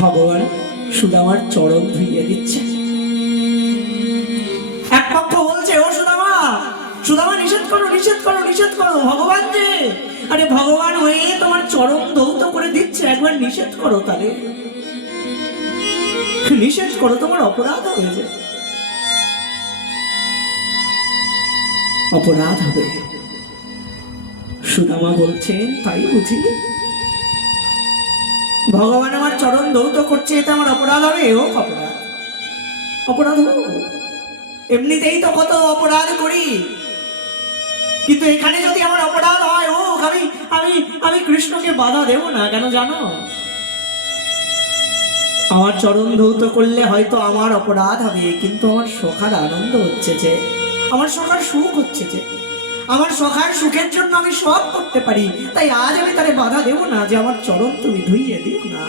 ভগবান সুদামার চরণ ধুইয়ে দিচ্ছে। এক পক্ষ বলছে, ও সুদামা সুদামা, নিষেধ করো নিষেধ করো নিষেধ করো, ভগবান যে, আরে ভগবান হয়ে তোমার দৌত করে দিচ্ছে, একবার নিষেধ করো তাহলে। নিষেধ করো, তোমার অপরাধ হয়েছে অপরাধ হবে। সুদামা বলছেন, তাই বুঝি ভগবান আমার চরণ দৌত করছে এটা আমার অপরাধ হবে ও অপরাধ। অপরাধ এমনিতেই তো কত অপরাধ করি। কিন্তু এখানে যদি আমার অপরাধ হয়, ও, আমি আমি আমি কৃষ্ণকে বাধা দেব না, কেন জানো? আমার চরণ ধৌত করলে হয়তো আমার অপরাধ হবে, কিন্তু আমার সখার আনন্দ হচ্ছে যে, আমার সখার সুখ হচ্ছে যে। আমার সখার সুখের জন্য আমি সব করতে পারি। তাই আজ আমি তারে বাধা দেব না যে আমার চরণ তুমি ধুইয়ে দিও না।